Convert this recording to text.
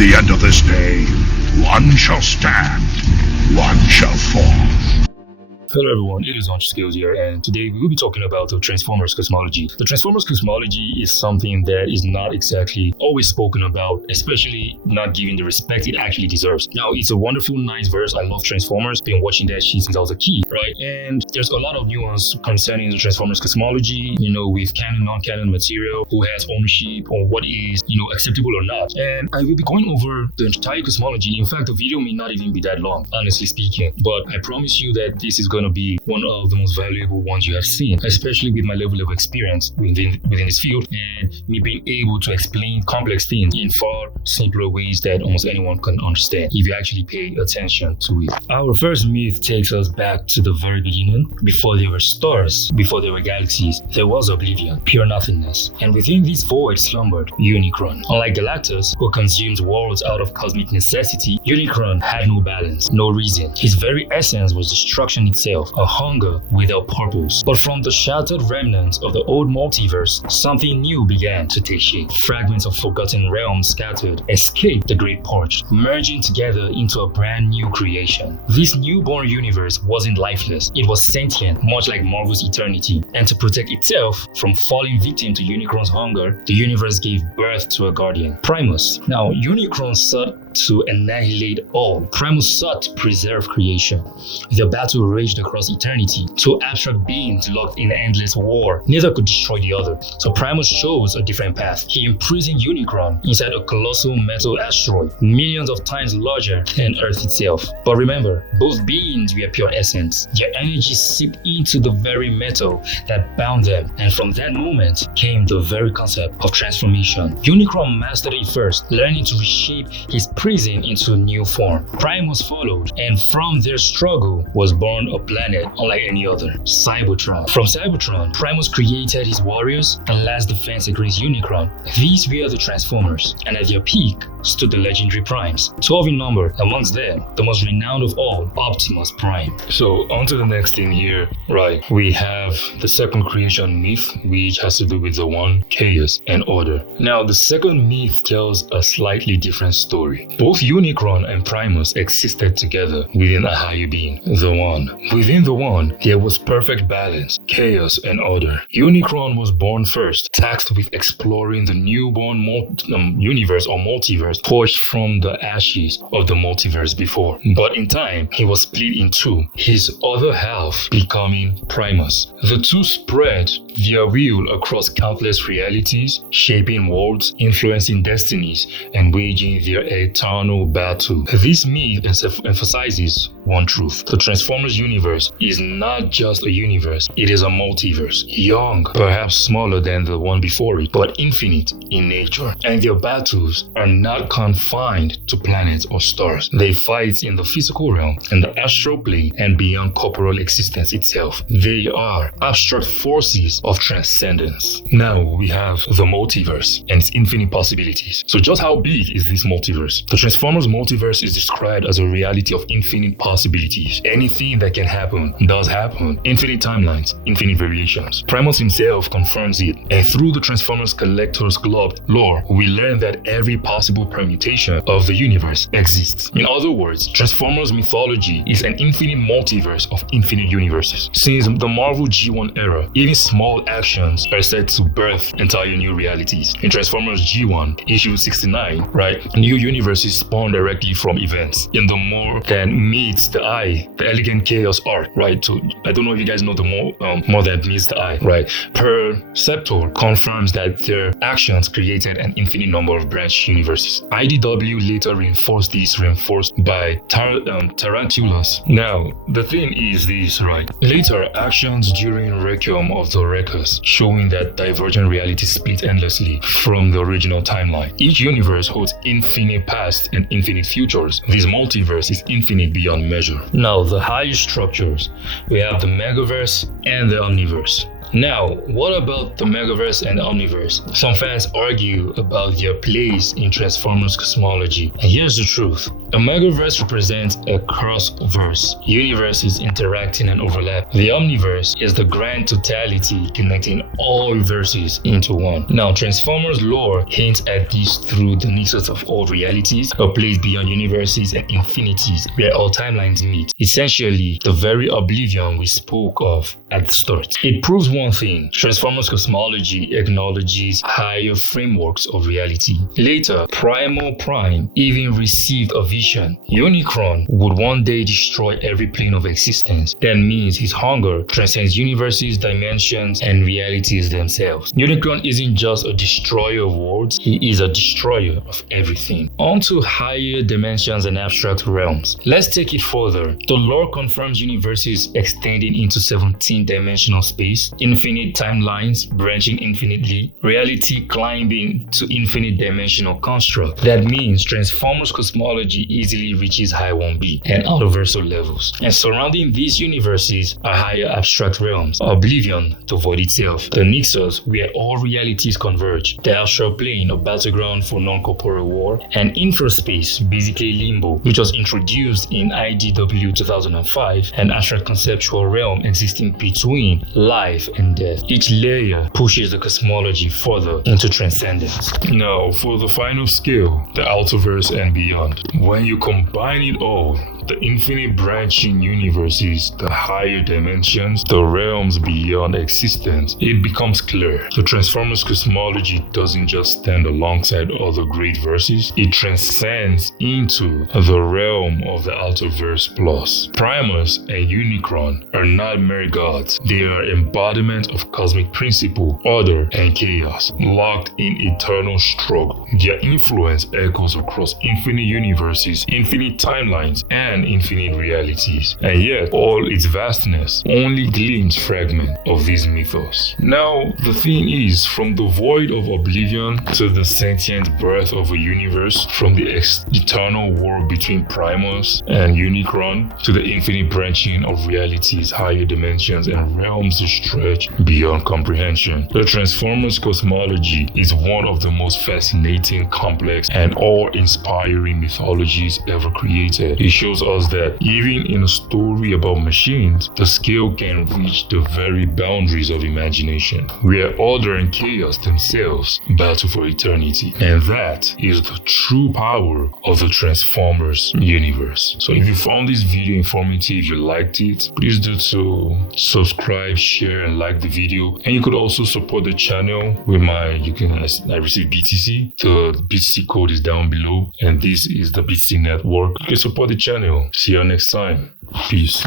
the end of this day, one shall stand, one shall fall. Hello everyone, it is HoenchoSkills here, and today we will be talking about the Transformers cosmology. The Transformers cosmology is something that is not exactly always spoken about, especially not given the respect it actually deserves. Now, it's a wonderful, nice verse. I love Transformers. Been watching that shit since I was a kid, right? And there's a lot of nuance concerning the Transformers cosmology, with canon, non-canon material, who has ownership, or what is, acceptable or not. And I will be going over the entire cosmology. In fact, the video may not even be that long, honestly speaking, but I promise you that this is going to be one of the most valuable ones you have seen, especially with my level of experience within this field and me being able to explain complex things in far simpler ways that almost anyone can understand if you actually pay attention to it. Our first myth takes us back to the very beginning. Before there were stars, before there were galaxies, there was oblivion, pure nothingness, and within this void slumbered Unicron. Unlike Galactus, who consumed worlds out of cosmic necessity, Unicron had no balance, no reason. His very essence was destruction itself, a hunger without purpose. But from the shattered remnants of the old multiverse, something new began to take shape. Fragments of forgotten realms scattered escaped the Great Purge, merging together into a brand new creation. This newborn universe wasn't lifeless, it was sentient, much like Marvel's Eternity. And to protect itself from falling victim to Unicron's hunger, the universe gave birth to a guardian, Primus. Now, Unicron sought to annihilate all. Primus sought to preserve creation. The battle raged across eternity. Two abstract beings locked in endless war. Neither could destroy the other. So Primus chose a different path. He imprisoned Unicron inside a colossal metal asteroid, millions of times larger than Earth itself. But remember, both beings were pure essence. Their energy seeped into the very metal that bound them, and from that moment came the very concept of transformation. Unicron mastered it first, learning to reshape his prison into a new form. Primus followed, and from their struggle was born a planet unlike any other, Cybertron. From Cybertron, Primus created his warriors and last defense against Unicron. These were the Transformers, and at their peak stood the legendary Primes, 12 in number, amongst them the most renowned of all, Optimus Prime. So on to the next thing here, right? We have the second creation myth, which has to do with the one, chaos and order. Now, the second myth tells a slightly different story. Both Unicron and Primus existed together within a higher being, the One. Within the One, there was perfect balance, chaos and order. Unicron was born first, tasked with exploring the newborn universe or multiverse forged from the ashes of the multiverse before. But in time, he was split in two, his other half becoming Primus. The two spread their will across countless realities, shaping worlds, influencing destinies, and waging their eternal battle. This myth emphasizes one truth. The Transformers universe is not just a universe, it is a multiverse. Young, perhaps smaller than the one before it, but infinite in nature. And their battles are not confined to planets or stars. They fight in the physical realm, in the astral plane, and beyond corporeal existence itself. They are abstract forces of transcendence. Now we have the multiverse and its infinite possibilities. So just how big is this multiverse? The Transformers multiverse is described as a reality of infinite possibilities. Anything that can happen does happen. Infinite timelines, infinite variations. Primus himself confirms it, and through the Transformers Collector's Globe lore, we learn that every possible permutation of the universe exists. In other words, Transformers mythology is an infinite multiverse of infinite universes. Since the Marvel G1 era, even small actions are said to birth entire new realities. In Transformers G1, issue 69, right, new universes spawn directly from events. In the more than meets the eye, the elegant chaos arc, right? So I don't know if you guys know the more than meets the eye, right? Perceptor confirms that their actions created an infinite number of branch universes. IDW later reinforced by Tarantulas. Now, the thing is this, right? Later, actions during Requiem of the Wreckers, showing that divergent realities split endlessly from the original timeline. Each universe holds infinite past and infinite futures. This multiverse is infinite beyond measure. Now, the higher structures, we have the Megaverse and the Omniverse. Now, what about the Megaverse and the Omniverse? Some fans argue about their place in Transformers cosmology. And here's the truth. A megaverse represents a cross-verse, universes interacting and overlap. The omniverse is the grand totality connecting all verses into one. Now, Transformers lore hints at this through the nexus of all realities, a place beyond universes and infinities where all timelines meet. Essentially, the very oblivion we spoke of at the start. It proves one thing: Transformers cosmology acknowledges higher frameworks of reality. Later, Primal Prime even received a vision. Unicron would one day destroy every plane of existence. That means his hunger transcends universes, dimensions, and realities themselves. Unicron isn't just a destroyer of worlds, he is a destroyer of everything. On to higher dimensions and abstract realms. Let's take it further. The lore confirms universes extending into 17-dimensional space, infinite timelines branching infinitely, reality climbing to infinite dimensional construct. That means Transformers cosmology easily reaches high 1B and multiversal levels. And surrounding these universes are higher abstract realms: Oblivion, the void itself, the nexus where all realities converge, the astral plane, a battleground for non-corporeal war, and infraspace, basically limbo, which was introduced in IDW 2005, an abstract conceptual realm existing between life and death. Each layer pushes the cosmology further into transcendence. Now, for the final scale, the Ultiverse and beyond. When you combine it all, the infinite branching universes, the higher dimensions, the realms beyond existence, it becomes clear. The Transformers cosmology doesn't just stand alongside other great verses, it transcends into the realm of the Ultiverse Plus. Primus and Unicron are not mere gods, they are embodiments of cosmic principle, order, and chaos, locked in eternal struggle. Their influence echoes across infinite universes, infinite timelines, and infinite realities, and yet all its vastness only gleams fragment of this mythos. Now, the thing is, from the void of oblivion to the sentient birth of a universe, from the eternal war between Primus and Unicron to the infinite branching of realities, higher dimensions, and realms that stretch beyond comprehension, the Transformers cosmology is one of the most fascinating, complex, and awe-inspiring mythologies ever created. It shows us that even in a story about machines, the scale can reach the very boundaries of imagination, where order and chaos themselves battle for eternity. And that is the true power of the Transformers universe. So if you found this video informative, you liked it, please do so. Subscribe, share, and like the video. And you could also support the channel with I receive BTC. The BTC code is down below, and this is the BTC network. You can support the channel. See you next time. Peace.